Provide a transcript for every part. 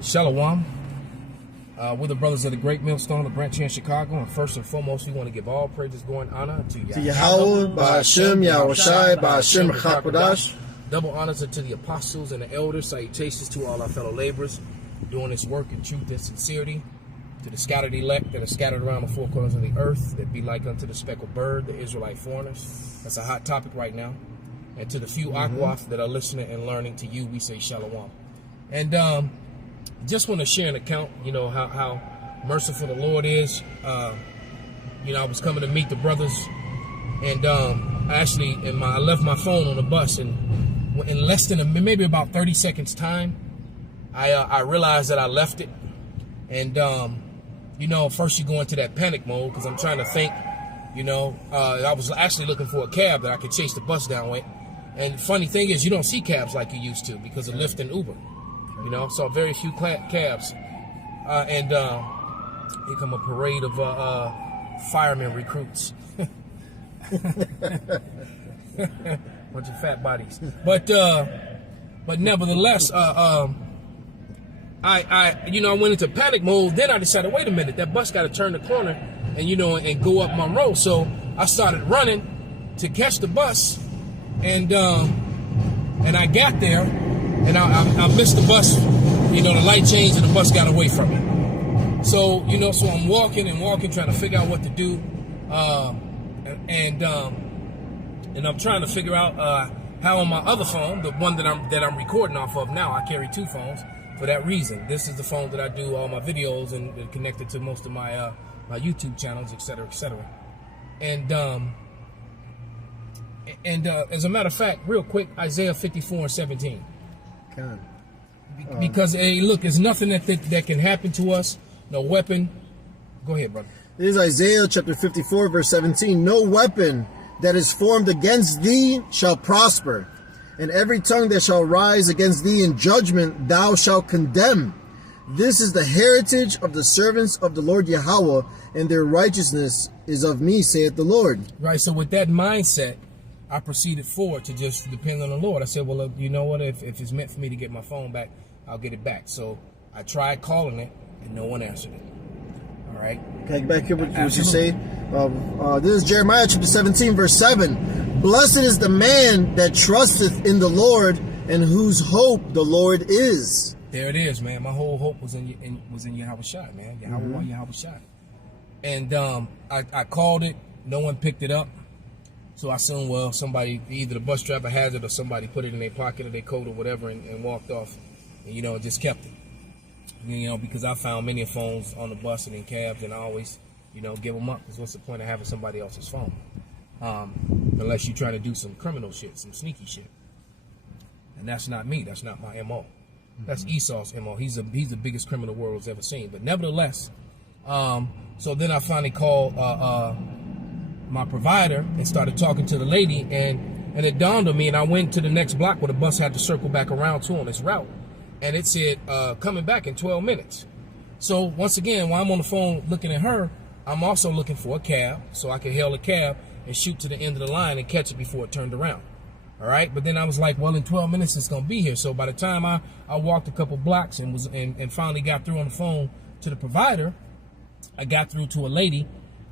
Shalom. We're the brothers of the Great Millstone, the branch here in Chicago, and first and foremost, we want to give all praises, glory, and honor to Yahweh, Ba'Hashem, Yahushai, Ba'Hashem, Chakodash. Double honors to the apostles and the elders. Salutations to all our fellow laborers doing this work in truth and sincerity. To the scattered elect that are scattered around the four corners of the earth, that be like unto the speckled bird, the Israelite foreigners. That's a hot topic right now. And to the few Akwaf that are listening and learning, to you, we say shalom. And just want to share an account, how merciful the Lord is. I was coming to meet the brothers, and I left my phone on the bus, and in less than maybe about 30 seconds time, I realized that I left it. And first you go into that panic mode because I'm trying to think. I was actually looking for a cab that I could chase the bus down with. And funny thing is, you don't see cabs like you used to because of Lyft and Uber. Saw very few cabs. And here come a parade of firemen recruits. Bunch of fat bodies. But nevertheless, I went into panic mode. Then I decided, wait a minute, that bus got to turn the corner and go up Monroe. So I started running to catch the bus, and I got there, and I missed the bus. The light changed, and the bus got away from me. So so I'm walking, trying to figure out what to do, and I'm trying to figure out how on my other phone, the one that I'm recording off of now. I carry two phones. For that reason, this is the phone that I do all my videos and connected to most of my my YouTube channels, etc., etc. And as a matter of fact, real quick, Isaiah 54:17. Because hey, look, there's nothing that can happen to us. No weapon. Go ahead, brother. This is Isaiah chapter 54, verse 17. No weapon that is formed against thee shall prosper. And every tongue that shall rise against thee in judgment thou shalt condemn. This is the heritage of the servants of the Lord Yahweh, and their righteousness is of me, saith the Lord. Right, so with that mindset, I proceeded forward to just depend on the Lord. I said, well, you know what, if it's meant for me to get my phone back, I'll get it back. So I tried calling it, and no one answered it. All right. Can I get back here what you say? This is Jeremiah chapter 17, verse 7. Blessed is the man that trusteth in the Lord, and whose hope the Lord is. There it is, man. My whole hope was in Yahushai, man. Yahushai. And I called it. No one picked it up. So I assumed, well, somebody, either the bus driver has it or somebody put it in their pocket or their coat or whatever and walked off. And, just kept it. Because I found many phones on the bus and in cabs, and I always, give them up. Because what's the point of having somebody else's phone? Unless you're trying to do some criminal shit, some sneaky shit. And that's not me. That's not my MO. That's Esau's MO. He's the biggest criminal the world's ever seen. But nevertheless, so then I finally called my provider and started talking to the lady, and it dawned on me, and I went to the next block where the bus had to circle back around to on its route. And it said, coming back in 12 minutes. So once again, while I'm on the phone looking at her, I'm also looking for a cab so I could hail a cab and shoot to the end of the line and catch it before it turned around. All right. But then I was like, well, in 12 minutes, it's going to be here. So by the time I walked a couple blocks and finally got through on the phone to the provider, I got through to a lady.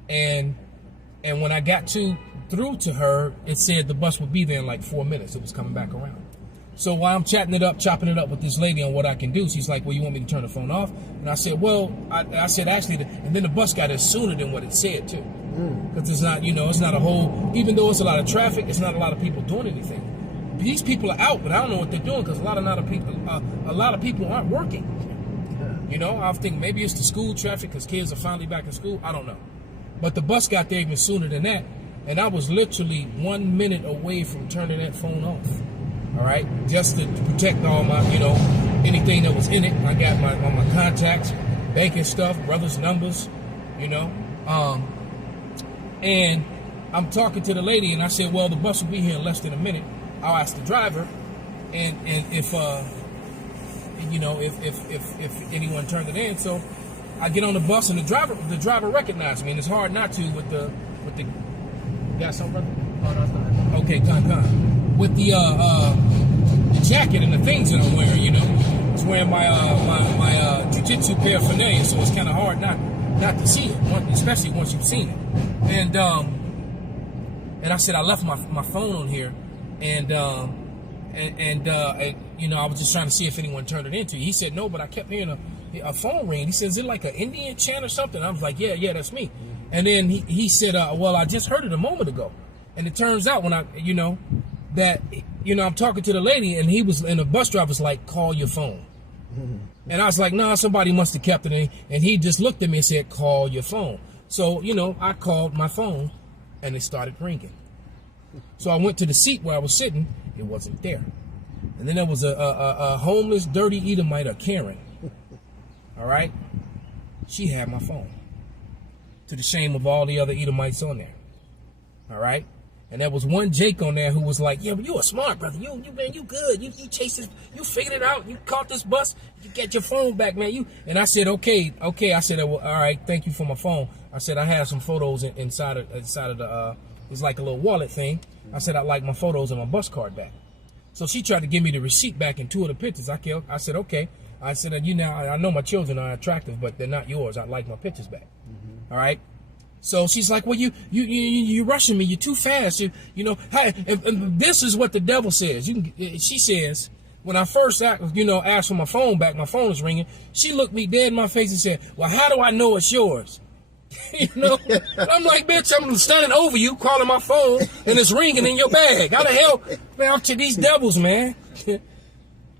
And when I got through to her, it said the bus would be there in like 4 minutes. It was coming back around. So while I'm chopping it up with this lady on what I can do, she's like, well, you want me to turn the phone off? And I said, well, I said, actually, and then the bus got there sooner than what it said, too. Because it's not, it's not a whole, even though it's a lot of traffic, it's not a lot of people doing anything. These people are out, but I don't know what they're doing because a lot of people aren't working. I think maybe it's the school traffic because kids are finally back in school. I don't know. But the bus got there even sooner than that. And I was literally 1 minute away from turning that phone off. All right, just to protect all my, anything that was in it. I got all my contacts, banking stuff, brothers' numbers, and I'm talking to the lady, and I said, well, the bus will be here in less than a minute. I'll ask the driver, and if anyone turned it in. So I get on the bus, and the driver recognized me, and it's hard not to with the. You got something, brother? Oh, no, it's not. Okay, come. With the jacket and the things that I'm wearing, it's wearing my jiu-jitsu paraphernalia, so it's kind of hard not to see it, especially once you've seen it. And I said I left my phone on here, and you know, I was just trying to see if anyone turned it into. He said no, but I kept hearing a phone ring. He said, is it like an Indian chant or something? I was like, yeah, that's me. And then he said, well, I just heard it a moment ago. And it turns out when I'm talking to the lady, and the bus driver was like, call your phone. And I was like, nah, somebody must have kept it. And he just looked at me and said, call your phone. So, you know, I called my phone, and it started ringing. So I went to the seat where I was sitting. It wasn't there. And then there was a homeless, dirty Edomite, a Karen. All right? She had my phone, to the shame of all the other Edomites on there. All right? And there was one Jake on there who was like, yeah, but you a smart brother. You good. You chased this. You figured it out. You caught this bus. You get your phone back, man. And I said, okay. I said, well, all right, thank you for my phone. I said, I had some photos inside of the, it's like a little wallet thing. I said, I'd like my photos and my bus card back. So she tried to give me the receipt back in 2 of the pictures. I said, okay. I said, I know my children are attractive, but they're not yours. I'd like my pictures back. All right. So she's like, well, you rushing me. You're too fast. You know, and this is what the devil says. She says, when I first asked for my phone back, my phone was ringing. She looked me dead in my face and said, well, how do I know it's yours? You know, I'm like, bitch, I'm standing over you, calling my phone, and it's ringing in your bag. How the hell, man, I'm to these devils, man.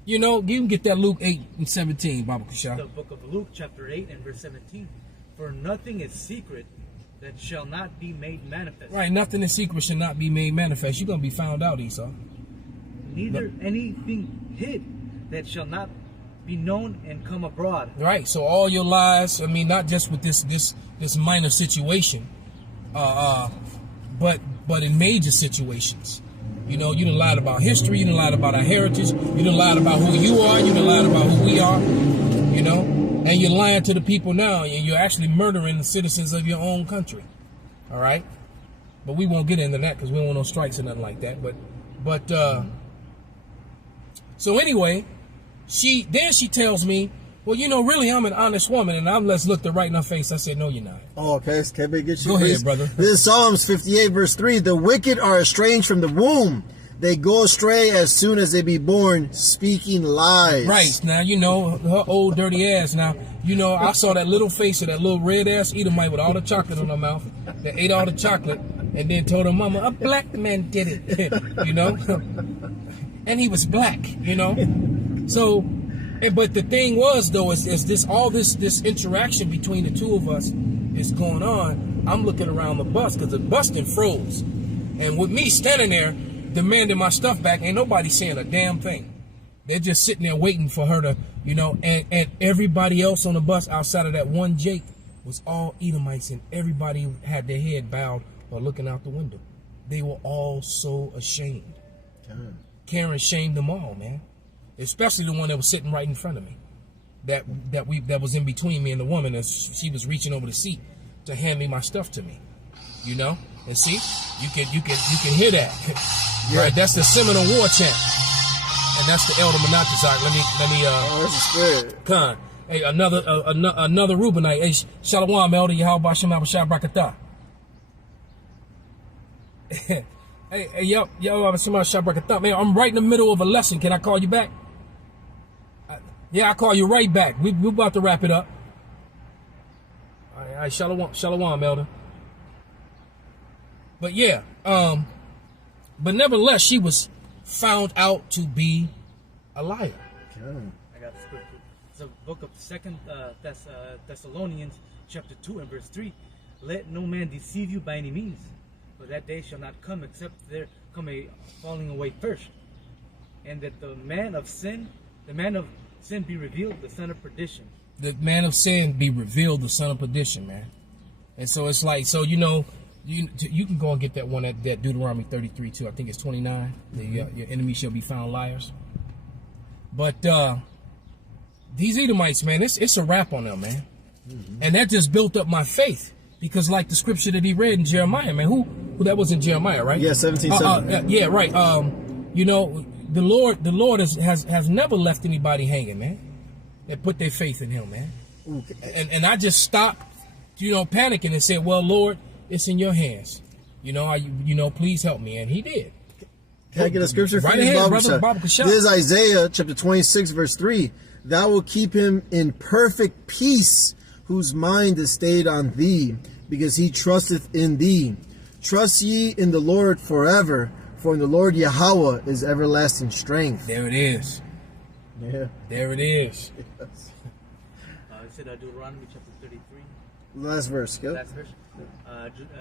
You know, you can get that Luke 8:17, Baba Kushal. The book of Luke, chapter 8 and verse 17. For nothing is secret that shall not be made manifest. Right, nothing is secret shall not be made manifest. You're going to be found out, Esau. Neither anything hid that shall not be known and come abroad. Right, so all your lies, I mean, not just with this minor situation, but in major situations. You know, you done lied about history, you done lied about our heritage, you done lied about who you are, you done lied about who we are, you know, and you're lying to the people now, and you're actually murdering the citizens of your own country. All right? But we won't get into that because we don't want no strikes or nothing like that. But so anyway, she tells me, well, you know, really, I'm an honest woman, and I'm let's look her right in her face. I said, no, you're not. Oh, okay. Can I get you? Go ahead, brother. This is Psalms 58, verse 3. The wicked are estranged from the womb. They go astray as soon as they be born, speaking lies. Right. Now, you know, her old dirty ass. Now, you know, I saw that little face of that little red ass Edomite with all the chocolate on her mouth that ate all the chocolate and then told her mama, a black man did it, you know. And he was black, you know. So, but the thing was, though, is this interaction between the two of us is going on. I'm looking around the bus because the bus then froze. And with me standing there demanding my stuff back, ain't nobody saying a damn thing. They're just sitting there waiting for her to, you know, and everybody else on the bus outside of that one Jake was all Edomites, and everybody had their head bowed or looking out the window. They were all so ashamed. Karen shamed them all, man. Especially the one that was sitting right in front of me. That was in between me and the woman as she was reaching over the seat to hand me my stuff to me. You know? And see, you can hear that. Yeah. Right, that's the Seminole War chant. And that's the Elder Monatizak. Let me that's the spirit. Khan. Hey, another Reubenite. Hey, Shalom, Elder Yahweh Shem Abashah Brakatah. Hey, yo, man, I'm right in the middle of a lesson. Can I call you back? Yeah, I'll call you right back. We're about to wrap it up. All right, shalom, Elder. But yeah, but nevertheless, she was found out to be a liar. I got the scripture. It's a book of 2 Thessalonians, chapter 2 and verse 3. Let no man deceive you by any means, for that day shall not come except there come a falling away first, and that the man of sin be revealed, the son of perdition. The man of sin be revealed, the son of perdition, man. And so it's like, so you know, you can go and get that one at that Deuteronomy 33 too. I think it's 29. Your enemy shall be found liars. But these Edomites, man, it's a wrap on them, man. And that just built up my faith. Because like the scripture that he read in Jeremiah, man, who that was in Jeremiah, right? Yeah, 17:7. Yeah, right. You know, the Lord has never left anybody hanging, man. that put their faith in him, man. Ooh, And I just stopped, panicking and said, well, Lord, it's in your hands. Please help me. And he did. can I get a scripture for Right you, ahead, Baba brother. Kashab? Baba Kashab. This is Isaiah chapter 26, verse 3. Thou will keep him in perfect peace, whose mind is stayed on thee, because he trusteth in thee. Trust ye in the Lord forever, for in the Lord Yahweh is everlasting strength. There it is. Yeah. There it is. It said Deuteronomy chapter 33. Last verse, go. Last verse.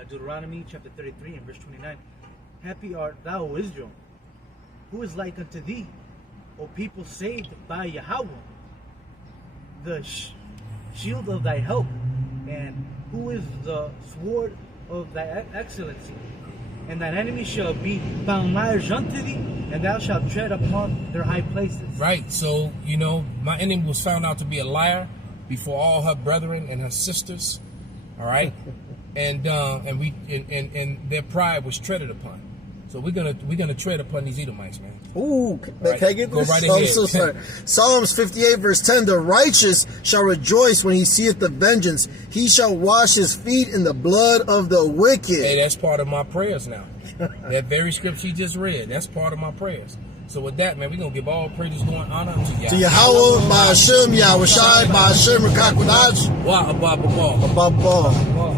Deuteronomy chapter 33 and verse 29. Happy art thou, O Israel, who is like unto thee, O people saved by Yahweh, the shield of thy help, and who is the sword of thy excellency. And thine enemy shall be found liars unto thee, and thou shalt tread upon their high places. Right. So, my enemy was found out to be a liar before all her brethren and her sisters. All right. And their pride was treaded upon. So we're gonna tread upon these Edomites, man. Ooh, Right. can I get Go this? right Oh, I'm ahead. so sorry. Psalms 58 verse 10, the righteous shall rejoice when he seeth the vengeance. He shall wash his feet in the blood of the wicked. Hey, that's part of my prayers now. That very scripture you just read, that's part of my prayers. So with that, man, we're going to give all praises, glory, and honor to Yahweh. To Yahweh, Ba'ashem, Yahweh Shai, Ba'ashem, Rakakwadash, Wa abba. Abba.